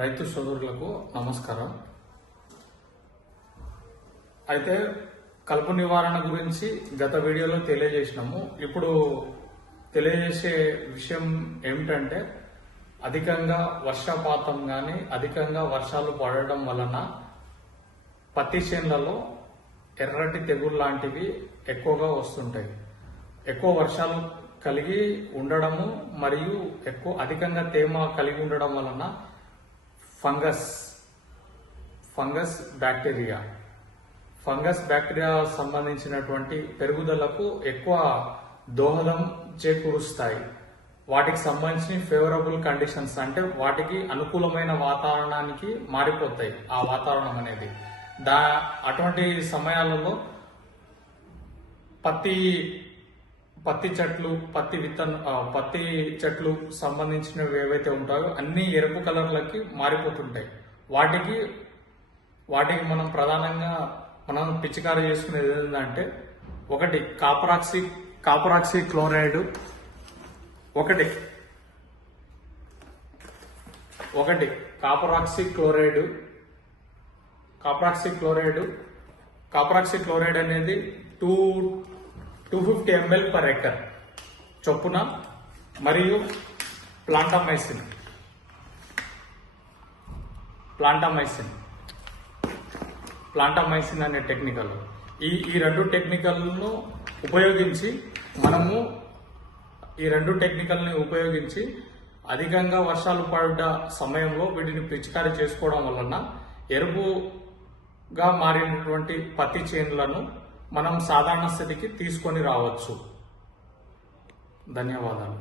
రైతు సోదరులకు నమస్కారం. అయితే కలుపు నివారణ గురించి గత వీడియోలో తెలియజేసినాము. ఇప్పుడు తెలియజేసే విషయం ఏమిటంటే, అధికంగా వర్షపాతం కానీ అధికంగా వర్షాలు పడడం వలన పత్తి చేనులలో ఎర్రటి తెగులు లాంటివి ఎక్కువగా వస్తుంటాయి. ఎక్కువ వర్షాలు కలిగి ఉండడము మరియు అధికంగా తేమ కలిగి ఉండడం వలన ఫంగస్ బ్యాక్టీరియా సంబంధించినటువంటి పెరుగుదలకు ఎక్కువ దోహదం చేకూరుస్తాయి. వాటికి సంబంధించిన ఫేవరబుల్ కండిషన్స్ అంటే వాటికి అనుకూలమైన వాతావరణానికి మారిపోతాయి. ఆ వాతావరణం అనేది అటువంటి సమయాలలో పత్తి చెట్లు సంబంధించినవి ఏవైతే ఉంటాయో అన్ని ఎరుపు కలర్లకి మారిపోతుంటాయి. వాటికి మనం ప్రధానంగా పిచికారీ చేసుకునేది ఏంటంటే, ఒకటి కాపరాక్సీ క్లోరైడ్, కాపరాక్సీ క్లోరైడ్ అనేది 250 ml per acre చొప్పున, మరియు ప్లాంటామైసిన్ అనే టెక్నికల్. ఈ రెండు టెక్నికల్ను ఉపయోగించి అధికంగా వర్షాలు పడ్డ సమయంలో వీటిని పిచికారీ చేసుకోవడం వలన ఎరుపుగా మారినటువంటి పత్తి చేనులను మనం సాధారణ స్థితికి తీసుకొని రావచ్చు. ధన్యవాదాలు.